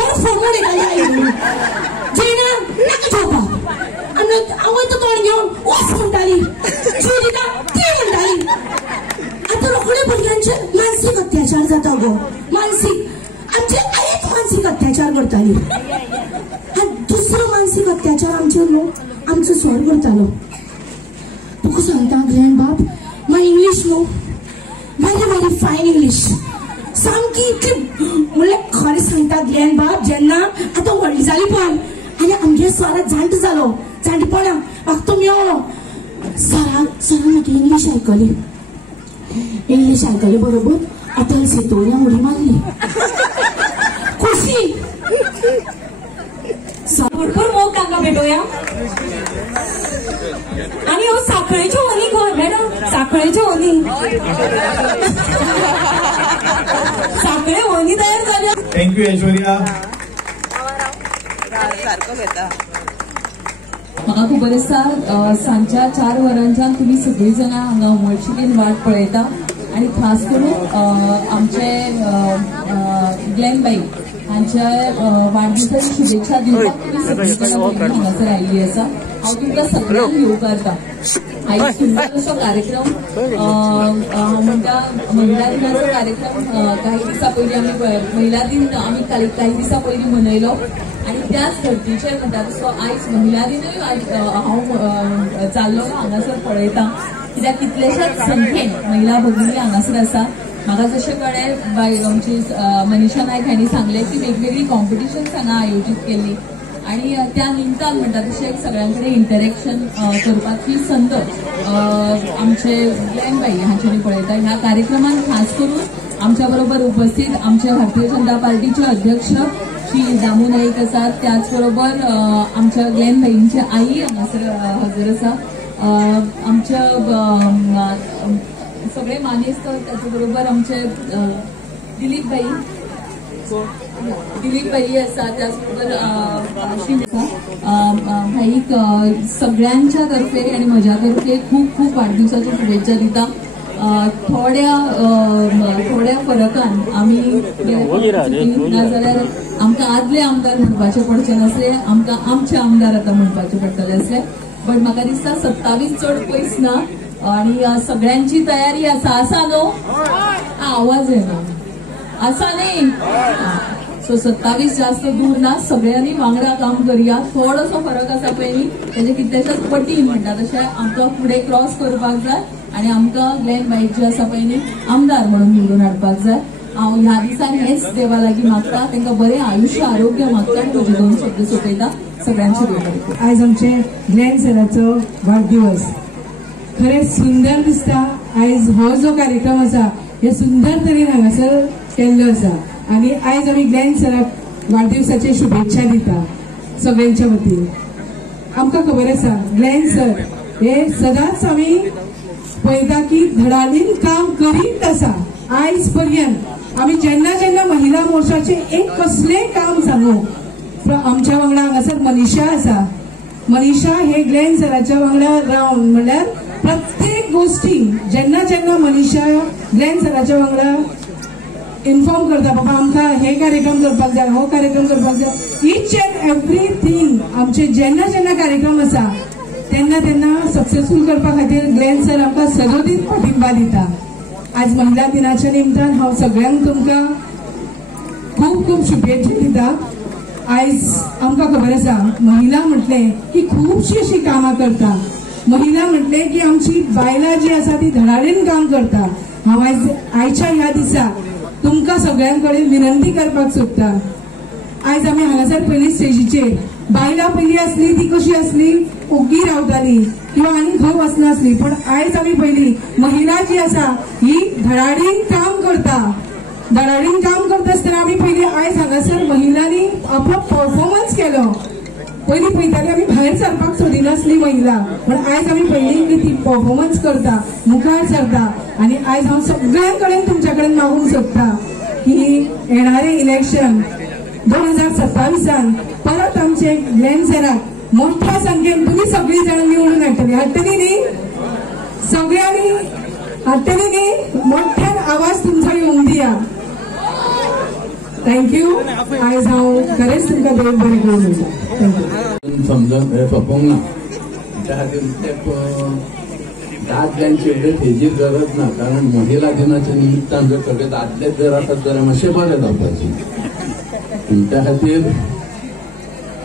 बरो फॉर्मूले घाली जेना नाका झोपा आणि आवय तो तोंड घेऊन वास म्हणटाली ज्योतिका ती म्हणटाली आता रोखडे भुरग्यांचे मानसिक अत्याचार जाता गो मानसिक आमची आईच मानसिक अत्याचार करताली आणि दुसरो मानसिक अत्याचार आमचेर न्हू आमचो सर करतालो तुका सांगता ग्रँड बाप माय इंग्लिश न्हू व्हेरी व्हेरी फायन इंग्लिश सामकी इतली म्हणल्यार खरें सांगता ग्रँड बाप जेन्ना आतां व्हडली जाली पळय आनी आमगे सर जाणटो जालो जाणटेपणा म्हाका तो मेळ्ळो सरान म्हाका इंग्लिश आयकली बरोबर अटल सेतोऱ्या उडी मारली खुशी भरपूर मोग तांकां भेटूया आणि हो साखळेच्यो ओनी खंय मॅडम साखळेच्यो ओनी साखळे ओनी तयार जाल्या थँक्यू ऐश्वर्या म्हाका खबर आसा सांजच्या 4 वरांच्यान तुमी सगळीं जाणां हांगा उमळशिकेन वाट पळयता आणि खास करून आमचे ग्लॅनबाई हांच्या वाडदिवसाची शुभेच्छा दिवपाक तुमी सगळीं जाणां हांगासर आयिल्लीं आसा हांव तुमकां सगळ्यांक येवकारता आयज सुंदर असो कार्यक्रम म्हणटा महिला दिनाचो कार्यक्रम काही दिसा पयलीं आमी महिला दिन आमी काही दिसा पयलीं मनयलो आणि त्याच धर्तीचेर म्हणटा तसो आयज महिला दिनूय हांव चाललो हांगासर पळयता कित्याक कितलेशाच संख्येन महिला भगिनी हांगासर आसा म्हाका जशें कळ्ळें आमची मनीषा नायक हांणी सांगलें की वेगवेगळी कॉम्पिटिशन्स हांगा आयोजीत केल्ली आणि त्या निमतान म्हणटा तशें सगळ्यां कडेन इंटरॅक्शन करपाची संद आमचे ग्लॅनबाई हांच्यानी पळयता ह्या कार्यक्रमान खास करून आमच्या बरोबर उपस्थित आमच्या भारतीय जनता पार्टीचे अध्यक्ष श्री दामू नाईक आसात त्याच बरोबर आमच्या ग्लॅनबाईंची आई हांगासर हजर आसा आमच्या सगळे मानेस्त त्याच्या बरोबर आमचे दिलीप बाई आसा त्याचबरोबर भाईक सगळ्यांच्या तर्फे आणि म्हज्या तर्फे खूप खूप वाढदिवसाच्यो शुभेच्छा दिता थोड्या फरकान आमी नाजाल्यार आमकां आदले आमदार म्हणपाचे पडचे नासले आमकां आमचे आमदार आतां म्हणपाचे पडटले असले बट म्हाका दिसता 27 चड पयस ना आणि सगळ्यांची तयारी आसा न्हू आवाज येना आसा न्ही सो 27 जास्त दूर ना सगळ्यांनी वांगडा काम करूया थोडोसो फरक आसा पयलीं तेजे कितलेशेच पटी म्हणटा तशें आमकां फुडें क्रॉस करपाक जाय आनी आमकां ग्लॅनबाईक जे आसा पळय न्ही आमदार म्हणून निवडून हाडपाक जाय हांव ह्या दिसान हेच देवा लागीं मागता तांकां बरें आयुश्य आरोग्य मागता आनी म्हजे 2 शब्द सोंपयता सगळ्यांची देव आयज आमचे ग्लॅन सराचो वाडदिवस खरें सुंदर दिसता आयज हो जो कार्यक्रम आसा हे सुंदर तरेन हांगासर केल्लो आसा आनी आयज आमी ग्लॅन सराक वाडदिवसाचे शुभेच्छा दिता सगळ्यांच्या वतीन आमकां खबर आसा ग्लॅन सर हे सदांच आमी पळयता की धडाडीन काम करीत आसा आयज पर्यंत आमी जेन्ना जेन्ना महिला मोर्चाचे एक कसलेंय काम सांगू आमच्या वांगडा हांगासर मनीषा आसा मनीषा हे ग्लॅन सराच्या वांगडा रावन म्हणल्यार प्रत्येक गोष्टी जेन्ना जेन्ना मनीषा ग्लॅन सराच्या वांगडा इन्फॉर्म करता बाबा आमकां हे कार्यक्रम करपाक जाय हो कार्यक्रम करपाक जाय ईच एंड एवरीथिंग आमचे जेन्ना जेन्ना कार्यक्रम आसा तेन्ना तेन्ना सक्सेसफूल करपा खातीर ग्लॅन सर आमकां सदोदीत पाठिंबा दिता आज महिला दिनाच्या निमतान हांव सगळ्यांक तुमकां खूब खूब शुभेच्छा दिता आयज आमकां खबर आसा महिला म्हटलें की खुबशीं अशीं कामां करता महिला म्हटलें की आमची बायलां जी आसा ती धडाडीन काम करता हांव आयच्या ह्या दिसा तुमकां सगळ्यां कडेन विनंती करपाक सोदता आयज आमी हांगासर पयलीं स्टेजीचेर बायलां पयलीं आसली ती कशी आसली ओग्गी रावताली किंवा आनी खंय वचनासली पण आयज आमी पयलीं महिला जी आसा ही धडाडीन काम करता आसतना आमी पयलीं आयज हांगासर महिलांनी आपलो परफॉर्मन्स केलो पयलीं पळयताली आमी भायर सरपाक सोदिनासली महिला पण आयज आमी पयलीं की ती परफॉर्मन्स करता मुखार सरता आनी आयज हांव सगळ्यां कडेन तुमच्या कडेन मागूंक सोदता की येणारें इलेक्शन 2027 परत आमचे ग्लॅन सराक मोठ्या संख्येन तुम्ही सगळीं जाणां निवडून हाडटली न्ही सगळ्यांनी हाडटली न्ही मोठ्यान आवाज तुमचो येवंक दिया थँक्यू. आयज हांव खरेंच तुमकां देव बरें करूं म्हणटा. थँक्यू. समजून सोपोंक ना त्या खातीर दादल्यांची हेजी गरज ना, कारण महिला दिनाच्या निमित्तान जर सगळे दादले जर आसत जाल्यार मातशें बरें जावपाचें. त्या खातीर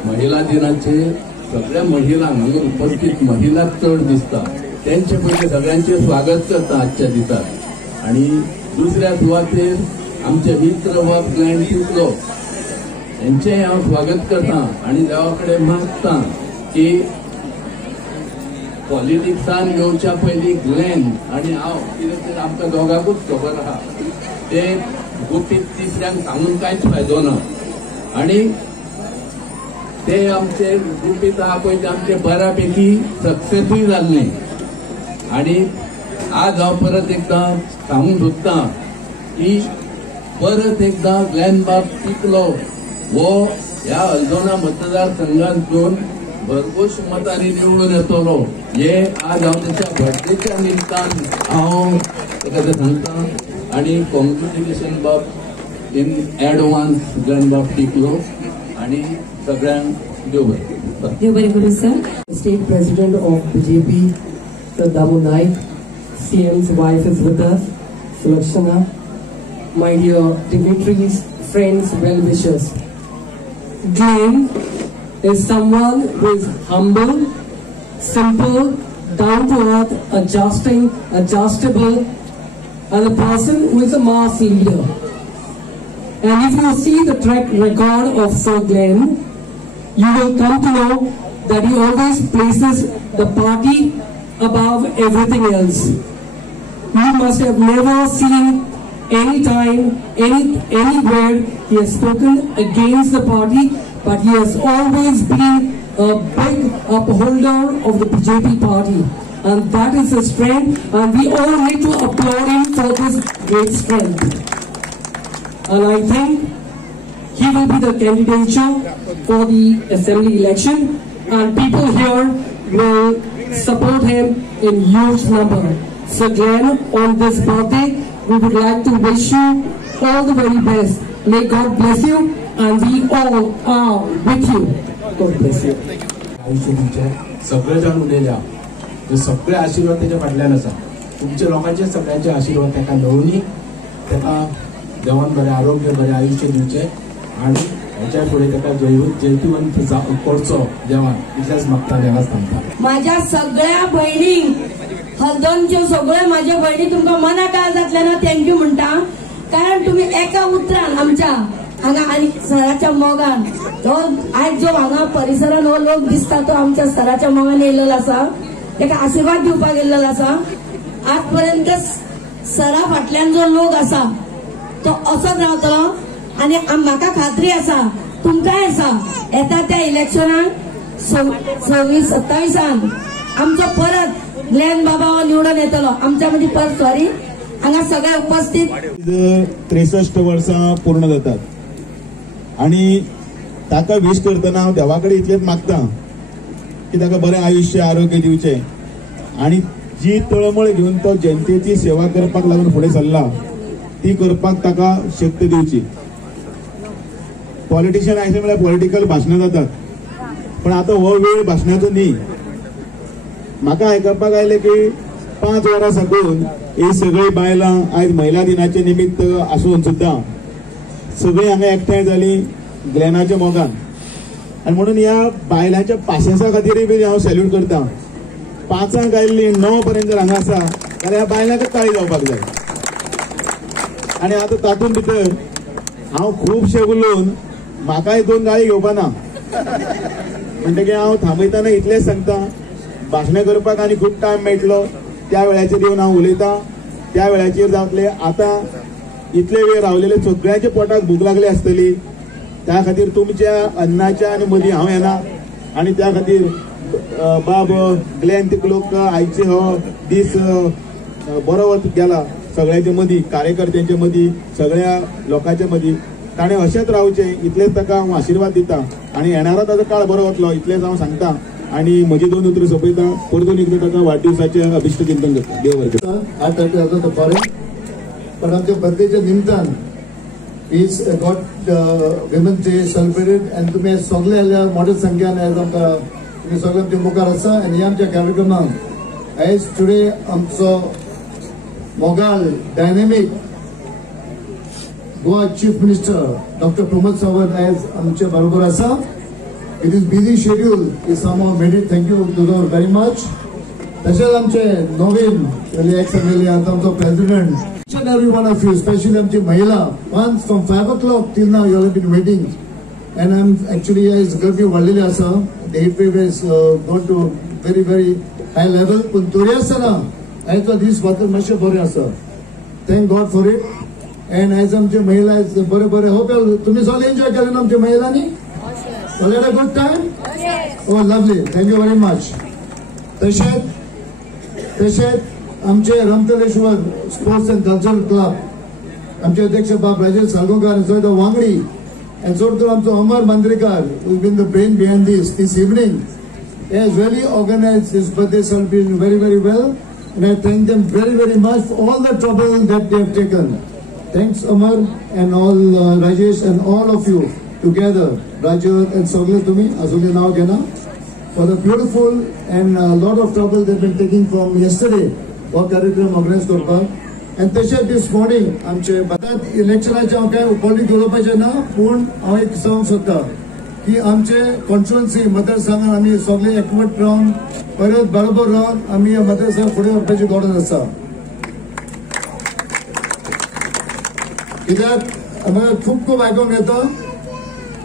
महिला दिनाचे सगळ्या महिलांक हांगा उपस्थित महिला चड दिसता त्यांचे पयलीं सगळ्यांचे स्वागत करता आजच्या दिसाक. आणि दुसऱ्या सुवातेर आमचे मित्र व ग्लॅन टिकलो यांचेय हांव स्वागत करता आणि देवा कडेन मागता की पॉलिटिक्सान येवच्या पयलीं ग्लॅन आणि हांव कितें तरी आमकां दोगांकूच खबर आहा ते गुपीत तिसऱ्यांक सांगून कांयच फायदो ना. आणि ते आमचे गुपीत आहा पळय ते आमचे बऱ्यापैकी सक्सेसूय जाल्ले. आणि आज हांव परत एकदां सांगूंक सोदतां की परत एकदां ग्लॅन बाब टिकलो हो ह्या हल्दोणा मतदारसंघांतून भरघोस मतांनी निवडून येतलो. हे आज हांव त्याच्या बर्थडेच्या निमतान हांव ताका ते सांगता. आणि कॉंग्रेच्युलेशन बाब इन एडवान्स ग्लॅन बाब टिकलो आणि सगळ्यांक देव बरें. देव बरें करूं sir. State President of BJP, Sir Damu Naik, CM's wife is with us, Sulakshana, my dear dignitaries, friends, well-wishers. Glenn is someone who is humble, simple, down-to-earth, adjustable, and a person who is a mass leader. And if you see the track record of Sir Glenn, you will come to know that he always places the party above everything else. You must have never seen any time, anywhere he has spoken against the party, but he has always been a big upholder of the BJP party. And that is his strength, and we all need to applaud him for this great strength. And I think he will be the candidature for the assembly election, and people here will support him in huge number. So Glenn, on this birthday, we would like to wish you all the very best. May God bless you, and we all are with you. God bless you. आयुष्य सगळे जाण उलयल्या ते सगळे आशीर्वाद त्याच्या फाटल्यान आसा. तुमचे लोकांचे सगळ्यांचे आशीर्वाद ताका मेळुनी ताका देवान बरें आरोग्य बरें आयुष्य दिवचे आणि ह्याच्या फुडें ताका जैतवंत करचो देवान इतलेंच मागता देवाच सांगता. माझ्या सगळ्या भयणींक हल्दोणच्यो सगळ्यो माझ्या भयणी तुमकां मनाकाळजांतल्यान थँक्यू म्हणटा. कारण तुम्ही एका उतरान आमच्या हांगा आनी सराच्या मोगान तो आयज जो हांगा परिसरान हो लोक दिसता तो आमच्या सराच्या मोगान येयल्लो आसा, ताका आशीर्वाद दिवपाक येयल्लो आसा. आज पर्यंत सरा फाटल्यान जो लोक आसा तो असोच रावतलो. आणि म्हाका खात्री आसा तुमकांय आसा येता त्या इलेक्शनाक 26-27 आमचो परत ग्लॅन बाबा हो निवडून येतलो. आमच्या मदीं परत सॉरी हांगा सगळे उपस्थित 63 वर्सां पूर्ण जातात आणि ताका विश करतना हांव देवा कडेन इतलेंच मागता की ताका बरें आयुष्य आरोग्य दिवचें आणि जी तळमळ घेवन तो जनतेची सेवा करपाक लागून फुडें सरला ती करपाक ताका शक्ती दिवची. पॉलिटिशियन आयले म्हळ्यार पॉलिटिकल भाशणां जातात, पण आतां हो वेळ भाशणाचो न्ही. म्हाका आयकपाक आयलें की 5 वरां साकून ही सगळीं बायलां आयज महिला दिनाचे निमित्त आसून सुद्दां सगळीं हांगा एकठांय जालीं ग्लॅनाच्या मोगान. आनी म्हणून ह्या बायलांच्या पाशेंसा खातीरय बी हांव सॅल्यूट करता. 5 आयिल्लीं 9 पर्यंत जर हांगा आसा जाल्यार ह्या बायलांकच ताळी जावपाक जाय. आनी आतां तातूंत भितर हांव खुबशे उलोवन म्हाकाय 2 गाळी घेवपा ना. म्हणटकीर हांव थांबयतना इतलेंच सांगता भाशणां करपाक आनी खूब टायम मेळटलो त्या वेळाचेर येवन हांव उलयतां. त्या वेळाचेर जातलें आतां इतले वेळ रावलेले सगळ्यांच्या पोटाक भूक लागली आसतली. त्या खातीर तुमच्या अन्नाच्या आनी मदीं हांव येना. आनी त्या खातीर बाब ग्लॅन टिकलोक आयचे हो दीस बरो वत गेला सगळ्यांच्या मदीं, कार्यकर्त्यांच्या मदीं, सगळ्या लोकांच्या मदीं. ताणें अशेंच रावचें इतलेंच ताका हांव आशीर्वाद दिता. आनी येणारो ताजो काळ बरो वतलो इतलेंच हांव सांगता. आणि म्हजी 2 उतरां सोंपयता. परतून एकदां ताका वाडदिवसाचे अभिश्ट चिंतन करता. देव बरें करूं. आज ताका बरें पण आमच्या बर्थडेच्या निमतान is got Women's Day celebrated and तुम्ही सगळे आल्या मोठ्या संख्यान आज आमकां तुम्ही सगळे आमच्या मुखार आसा आनी आमच्या कार्यक्रमाक आयज टुडे आमचो मोगाल dynamic Goa chief minister doctor Pramod Sawant आयज आमचे बरोबर आसा. It is busy schedule is somehow made it. Thank you very much. तशेंच आमचे नवीन एक्स एमएलए आता आमचो president, each and every one of you, especially आमची महिला, once from 5 o'clock till now you have been waiting, and I'm actually as गर्दी वाडलेली आसा. The heat wave has gone to very high level. पण तरी आसतना आयचो दीस मात्र मातशें बरें आसा. Thank God for it. And आयज आमचे महिला बरे होप तुम्ही सगळे एन्जॉय केले ना आमच्या महिलांनी. So you had a good time? Yes. Oh, lovely. Thank you very much. तशेंच आमचे रमतलेश्वर स्पोर्ट्स एंड कल्चरल क्लब आमचे अध्यक्ष बाब Rajesh Salgaonkar and so the वांगडी and so to आमचो अमर Mandrekar who has been the brain behind this evening. He has really organized his birthday celebration very well, and I thank them very much for all the trouble that they have taken. Thanks Amar and all Rajesh and all of you together, Rajat and Sagle to me, Azuli now Gena, for the beautiful and a lot of trouble they've been taking from yesterday for कार्यक्रम organized करपाक. And तशेंच this morning आमचे बटात इलेक्शनाचे हांव काय politics उलोवपाचें ना, पूण हांव एक सांगूंक सोदता की आमचे कॉन्स्टिट्युएन्सी मतदारसंघान आमी सगळे एकवट रावन परत बरोबर रावन आमी ह्या मतदारसंघ फुडें व्हरपाची गरज आसा. कित्याक आमकां खूब आयकूंक येता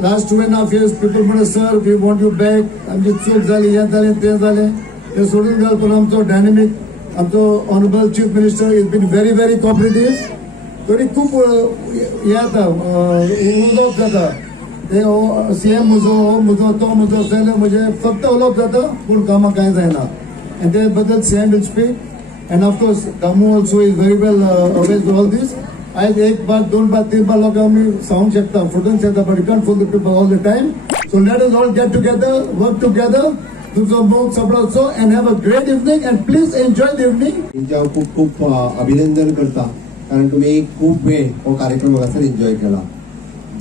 last 2.5 years people म्हणून sir we want you back, आमची चूक जाली, हे जालें तें जालें, ते सोडून घाल. पण आमचो डायनेमिक आमचो honourable chief minister is been very cooperative. तरी खूब हे जाता उलोवप जाता ते सीएम म्हजो तो म्हजो जाल्यार म्हजे फक्त उलोवप जाता पूण कामां कांय जायना. आनी ते बद्दल CM will speak end of course Damu also is very well Awez all these. आज एक बार 2 बार 3 बार लोक आम्ही सांगू शकता फुटून शकता but you can't fool the people all the time. So let us all get together, work together, तुमचो मोग सपडाचो and have a great evening and please enjoy the evening. तुमच्या खूप अभिनंदन करता कारण तुम्ही खूप वेळ हो कार्यक्रम हांगासर एन्जॉय केला.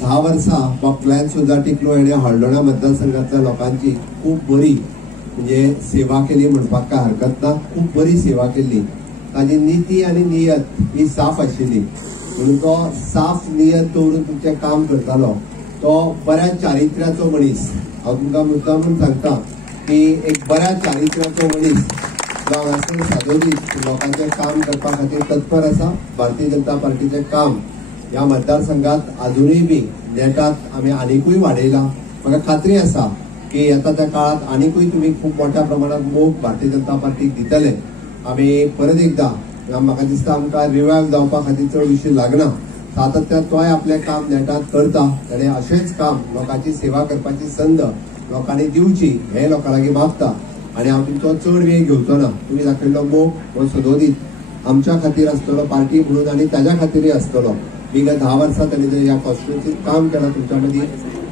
10 वर्सां हो प्लॅन सुद्धा टिकलो आनी हळदोणा मतदारसंघातल्या लोकांची खूप बरी म्हणजे सेवा केली म्हणपाक काय हरकत ना. खूप बरी सेवा केली. ताजी नीती आनी नियत ही साफ आशिल्ली म्हणून तो साफ नियत दवरून तुमचें काम करतालो तो बऱ्या चारित्र्याचो मनीस. हांव तुमकां मुद्दामून सांगता की एक बऱ्या चारित्र्याचो मनीस जो हांगासर सादोरीत लोकांचें काम करपा खातीर तत्पर आसा. भारतीय जनता पार्टीचें काम ह्या मतदारसंघात अजूनय बी नेटात आमी आनीकूय वाडयलां. म्हाका खात्री आसा की येता त्या काळात आनीकूय तुमी खूप मोठ्या प्रमाणात मोग भारतीय जनता पार्टीक दितले. आमी परत एकदा म्हाका दिसता आमकां रिवायव जावपा खातीर चड उशीर लागना. सातत्यान तोय आपलें काम नेटात करता आनी अशेंच काम लोकांची सेवा करपाची संद लोकांनी दिवची हे लोकां लागीं मागता. आनी हांव तुमचो चड वेळ घेवचो ना. तुमी दाखयल्लो मोग हो सदोदीत आमच्या खातीर आसतलो पार्टी म्हणून आनी ताज्या खातीरय आसतलो. गेल्या 10 वर्सां ताणें जर ह्या कॉन्स्टिट्युएन्सीत काम केलां तुमच्या मदीं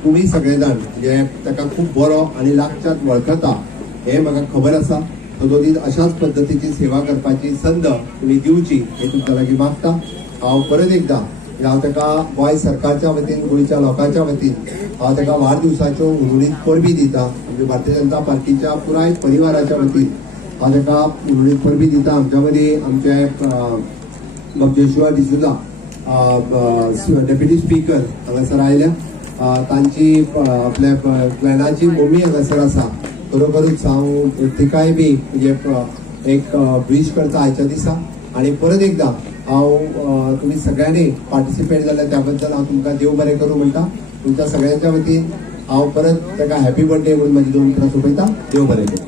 तुमी सगळे जाण जे ताका खूब बरो आनी लागच्यात वळखता हे म्हाका खबर आसा. सदोदीत अशाच पद्धतीची सेवा करपाची संद तुम्ही दिवची हे तुमच्या लागीं मागता. हांव परत एकदा हांव ताका गोंय सरकारच्या वतीन गोंयच्या लोकांच्या वतीन हांव ताका वाडदिवसाच्यो उर्वरीत परबी दिता. म्हणजे भारतीय जनता पार्टीच्या पुराय परिवाराच्या वतीन हांव ताका उर्वरीत परबी दिता. आमच्या मदीं आमचे जोशुआ डिसूजा डेप्युटी स्पीकर हांगासर आयल्या. तांची आपल्या प्लॅनाची मम्मी हांगासर आसा. खरोखरूच हांव तिकाय बी म्हणजे एक विश करता आयच्या दिसा. आनी परत एकदा हांव तुमी सगळ्यांनी पार्टिसिपेट जाल्या त्या बद्दल हांव तुमकां देव बरें करूं म्हणटा. तुमच्या सगळ्यांच्या वतीन हांव परत ताका हॅपी बर्थडे म्हणून म्हाजी 2 उतरां सोंपयता. देव बरें करूं.